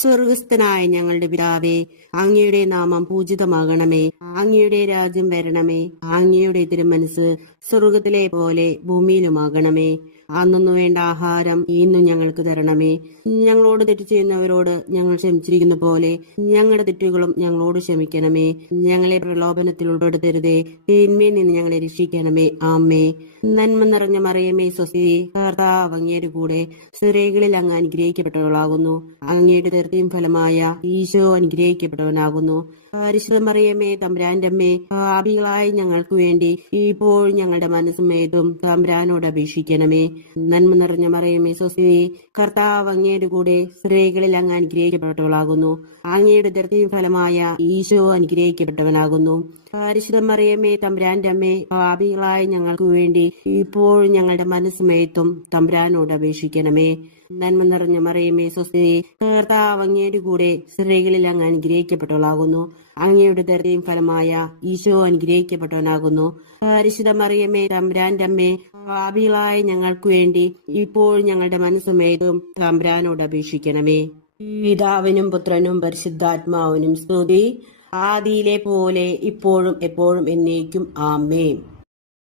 സ്വർഗസ്ഥനായ ഞങ്ങളുടെ പിതാവേ, അങ്ങയുടെ നാമം പൂജിതമാകണമേ. അങ്ങയുടെ രാജ്യം വരണമേ. അങ്ങയുടെ തിരുമനസ് സ്വർഗത്തിലെ പോലെ ഭൂമിയിലുമാകണമേ. അന്നു വേണ്ട ആഹാരം ഇന്നും ഞങ്ങൾക്ക് തരണമേ. ഞങ്ങളോട് തെറ്റ് ചെയ്യുന്നവരോട് ഞങ്ങൾ ക്ഷമിച്ചിരിക്കുന്ന പോലെ ഞങ്ങളുടെ തെറ്റുകളും ഞങ്ങളോട് ക്ഷമിക്കണമേ. ഞങ്ങളെ പ്രലോഭനത്തിൽ ഉൾപ്പെടുത്തരുതേ, തിന്മയിൽ നിന്ന് ഞങ്ങളെ രക്ഷിക്കണമേ. ആമേ. നന്മ നിറഞ്ഞ മറിയമേ, സ്വസ്തി, കർത്താവ് അങ്ങയുടെ കൂടെ സ്ത്രീകളിൽ അങ്ങ് അനുഗ്രഹിക്കപ്പെട്ടവളാകുന്നു. അങ്ങയുടെ ഉദരത്തിൻ ഫലമായ ഈശോ അനുഗ്രഹിക്കപ്പെട്ടവനാകുന്നു. പരിശുദ്ധ മറിയമേ, തമ്പുരാന്റെ അമ്മേ, പാപികളായ ഞങ്ങൾക്ക് വേണ്ടി ഇപ്പോൾ ഞങ്ങളുടെ മനസ്സുമേതും തമ്പുരാനോട് അപേക്ഷിക്കണമേ. നന്മ നിറഞ്ഞ മറിയമേ, സ്വസ്തി, കർത്താവ് അങ്ങയുടെ കൂടെ സ്ത്രീകളിൽ അങ്ങ് അനുഗ്രഹിക്കപ്പെട്ടവളാകുന്നു. അങ്ങയുടെ ഉദരത്തിൻ ഫലമായ ഈശോ അനുഗ്രഹിക്കപ്പെട്ടവനാകുന്നു. പരിശുദ്ധ മറിയമേ, തമ്പുരാന്റെ അമ്മേ, പാപികളായ ഞങ്ങൾക്ക് വേണ്ടി ഇപ്പോൾ ഞങ്ങളുടെ മനസ്സുമേത്തും തമ്പുരാനോട് അപേക്ഷിക്കണമേ. നന്മ നിറഞ്ഞ മറിയമേ, സ്വസ്തി, കർത്താവ് അങ്ങയുടെ കൂടെ സ്ത്രീകളിൽ അങ്ങ് അനുഗ്രഹിക്കപ്പെട്ടവളാകുന്നു. അങ്ങയുടെ ഉദരത്തിൻ ഫലമായ ഈശോ അനുഗ്രഹിക്കപ്പെട്ടവനാകുന്നു. പരിശുദ്ധ മറിയമേ, തമ്പുരാന്റെ അമ്മേ, പാപികളായ ഞങ്ങൾക്ക് വേണ്ടി ഇപ്പോൾ ഞങ്ങളുടെ മനസ്സുമേതും തമ്പുരാനോട് അപേക്ഷിക്കണമേ. പിതാവിനും പുത്രനും പരിശുദ്ധാത്മാവിനും സ്തുതി, ആദിയിലെ പോലെ ഇപ്പോഴും എപ്പോഴും എന്നേക്കും. ആമേൻ.